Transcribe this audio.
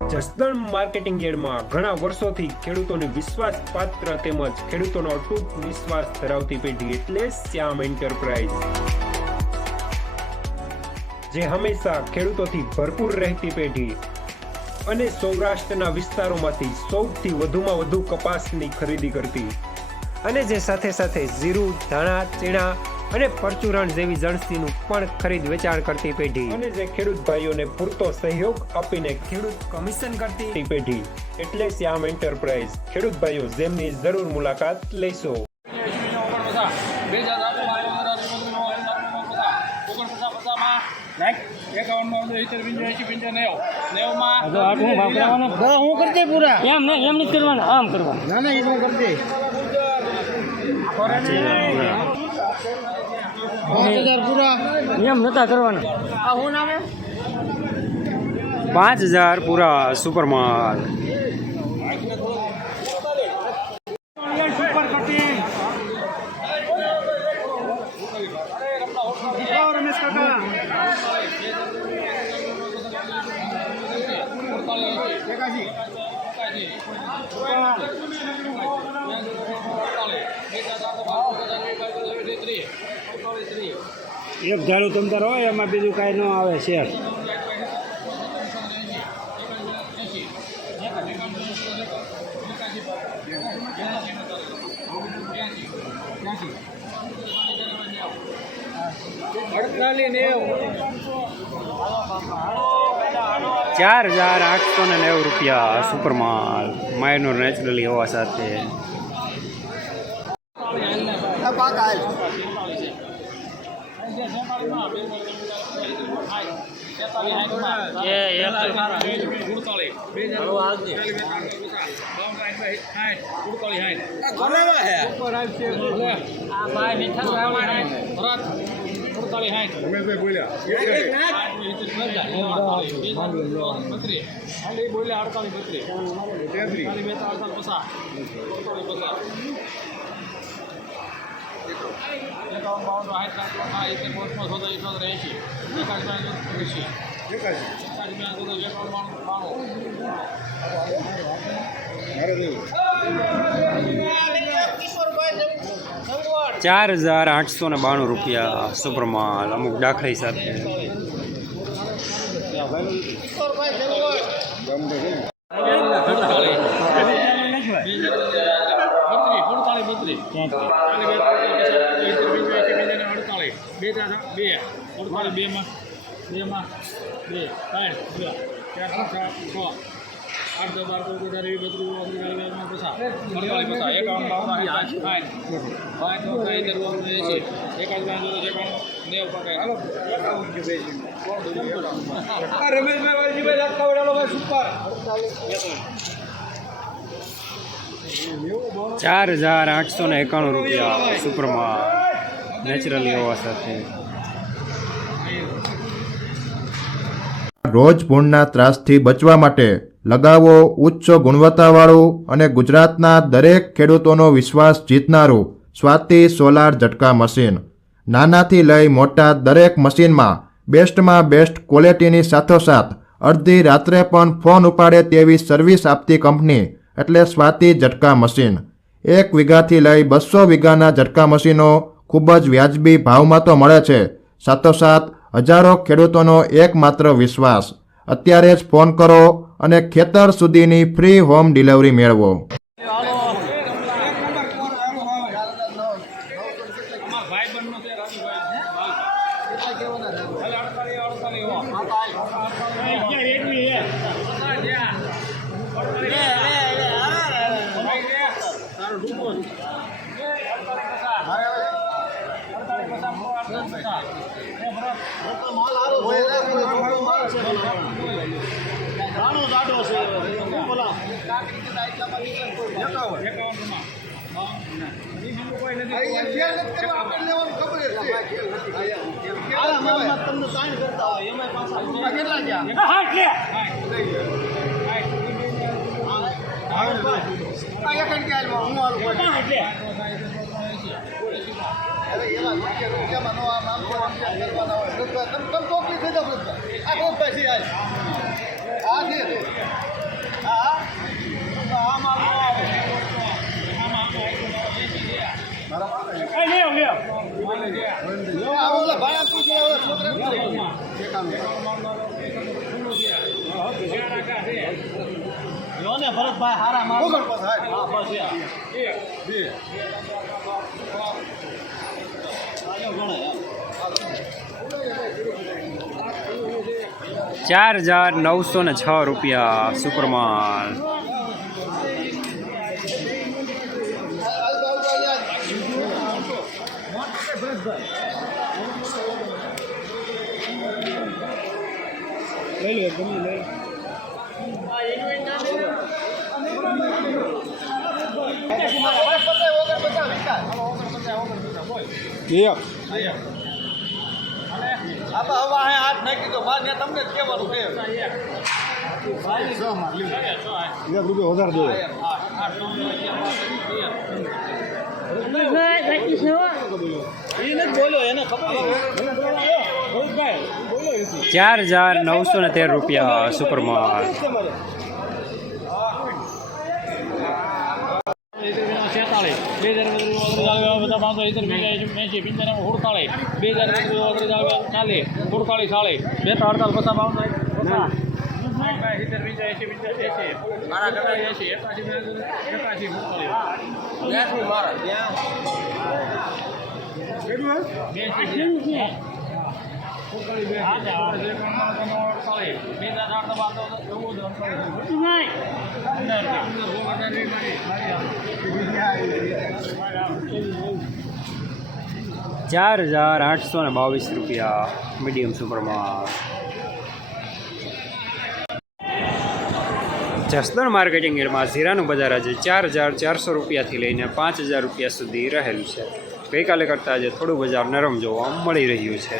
Jasdan marketing યાર્ડમાં ઘણા વર્ષોથી ખેડૂતોની વિશ્વાસપાત્ર તેમજ ખેડૂતોનો અતૂટ વિશ્વાસ ધરાવતી પેઢી એટલે શ્યામ એન્ટરપ્રાઇઝ, જે હંમેશા ખેડૂતોથી ભરપૂર રહેતી પેઢી અને સૌરાષ્ટ્રના વિસ્તારોમાંથી સૌથી વધુમાં વધુ કપાસની ખરીદી કરતી અને જે સાથે સાથે જીરું, ધાણા, ચીણા અને પરચુરણ જેવી જણસીનું પણ ખરીદ વેચાણ કરતી પેઢી અને જે ખેડૂત ભાઈઓને પૂરતો સહયોગ આપીને ખેડૂત કમિશન કરતી પેઢી એટલે શ્યામ એન્ટરપ્રાઇઝ. ખેડૂત ભાઈઓ જેમની જરૂર મુલાકાત લેશો. એમ નતા કરવાના. 5000 પૂરા સુપરમાલ. એક ધારું તમતાર હોય એમાં બીજું કાંઈ ન આવે શેર. ₹4,890 સુપરમાલ માઇનોર નેચરલી હોવા સાથે. ₹4,892 સુપરમાલ અમુક દાખલી સાથે. ₹4,891 સુપરમાલ નેચરલી હોવા સાથે. રોજ ભૂણના ત્રાસથી બચવા માટે લગાવો ઉચ્ચ ગુણવત્તાવાળું અને ગુજરાતના દરેક ખેડૂતોનો વિશ્વાસ જીતનારું સ્વાતિ સોલાર ઝટકા મશીન. નાનાથી લઈ મોટા દરેક મશીનમાં બેસ્ટમાં બેસ્ટ ક્વોલિટીની સાથોસાથ અડધી રાત્રે પણ ફોન ઉપાડે તેવી સર્વિસ આપતી કંપની એટલે સ્વાતિ ઝટકા મશીન. 1 વીઘાથી લઈ 200 વીઘાના ઝટકા મશીનો ખૂબ જ વ્યાજબી ભાવમાં તો મળે છે, સાથોસાથ હજારો ખેડૂતોનો એકમાત્ર વિશ્વાસ. અત્યારે જ ફોન કરો અને ખેતર સુધીની ફ્રી હોમ ડિલિવરી મેળવો. તમે ₹4,906 સુપરમાન. લઈ લો ગમે લઈ લો ₹1 વધારે દો 4,913 સુપરમાન. ₹4,822 મીડિયમ સુપરમાં. જસદણ માર્કેટિંગ યાર્ડમાં જીરાનું બજાર આજે ₹4,400થી લઈને ₹5,000 સુધી રહેલું છે. ગઈકાલે કરતાં આજે થોડું બજાર નરમ જોવા મળી રહ્યું છે.